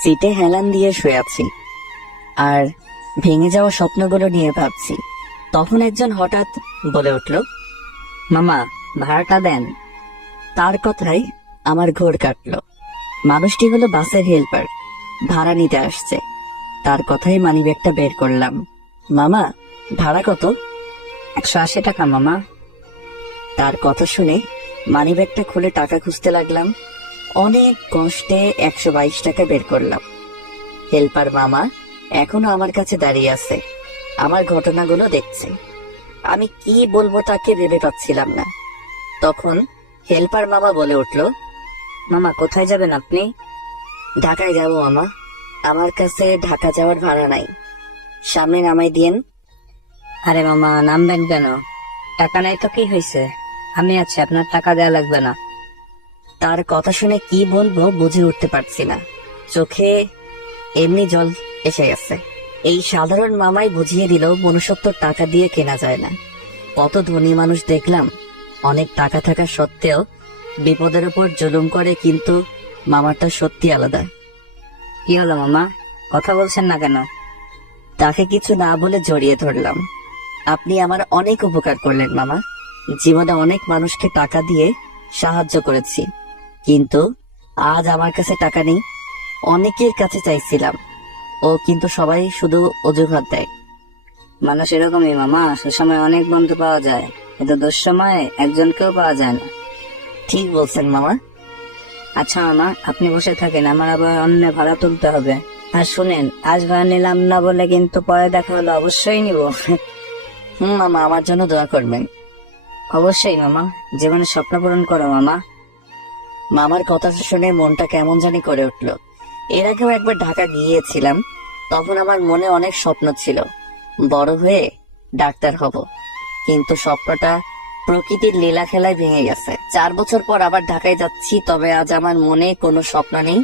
সিটে হেলান দিয়ে শুয়ে আছি আর ভেঙে যাওয়া স্বপ্নগুলো নিয়ে ভাবছি। তখন একজন হঠাৎ বলে উঠল, মামা ভাড়াটা দেন। তার কথাই আমার ঘোর কাটলো। মানুষটি হলো বাসের হেল্পার, ভাড়া নিতে আসছে। তার কথাই মানিব্যাগটা বের করলাম। মামা ভাড়া কত? 180 টাকা মামা। তার কথা শুনে মানিব্যাগটা খুলে টাকা খুঁজতে লাগলাম। অনেক কষ্টে 122 টাকা বের করলাম। হেল্পার মামা এখনো আমার কাছে দাঁড়িয়ে আছে, আমার ঘটনাগুলো দেখছে। আমি কি বলবো তাকে ভেবে পাচ্ছিলাম না। তখন হেল্পার মামা বলে উঠল, মামা কোথায় যাবেন আপনি? ঢাকায় যাব মামা, আমার কাছে ঢাকা যাওয়ার ভাড়া নাই, সামনে নামাই দিয়েন। আরে মামা নামবেন কেন? টাকা নাই তো কি হয়েছে, আমি আছি, আপনার টাকা দেয়া লাগবে না। তার কথা শুনে কি বলবো বুঝে উঠতে পারছি না, চোখে এমনি জল এসে গেছে। এই সাধারণ মামাই বুঝিয়ে দিল মনুষ্যত্ব টাকা দিয়ে কেনা যায় না। কত ধনী মানুষ দেখলাম অনেক টাকা থাকা সত্ত্বেও বিপদের উপর জুলুম করে, কিন্তু মামাটা সত্যি আলাদা। কি হলো মামা, কথা বলছেন না কেন? তাকে কিছু না বলে জড়িয়ে ধরলাম। আপনি আমার অনেক উপকার করলেন মামা, জীবনে অনেক মানুষকে টাকা দিয়ে সাহায্য করেছি, কিন্তু আজ আমার কাছে টাকা নেই। অনেকের কাছে চাইছিলাম, কিন্তু সবাই শুধু অজুহাত দেয়। মানুষ এরকমই মামা, সুসময় অনেক বন্ধু পাওয়া যায়, কিন্তু দুঃসময়ে একজনকেও পাওয়া যায় না। ঠিক বলছেন মামা। আচ্ছা মামা আপনি বসে থাকেন, আমার আবার অন্য ভাড়া তুলতে হবে। আর শুনেন, আজ ভাড়া নিলাম না বলে কিন্তু পরে দেখা হলো অবশ্যই নিব। মামা আমার জন্য দোয়া করবেন। অবশ্যই মামা, জীবনে স্বপ্ন পূরণ করো মামা। মামার কথা শুনে মনটা কেমন জানি করে উঠল। এর আগেও একবার ঢাকা গিয়েছিলাম, তখন আমার মনে অনেক স্বপ্ন ছিল, বড় হয়ে ডাক্তার হব, কিন্তু স্বপ্নটা প্রকৃতির লীলা খেলায় ভেঙে গেছে। 4 বছর পর আবার ঢাকায় যাচ্ছি, তবে আজ আমার মনে কোনো স্বপ্ন নেই,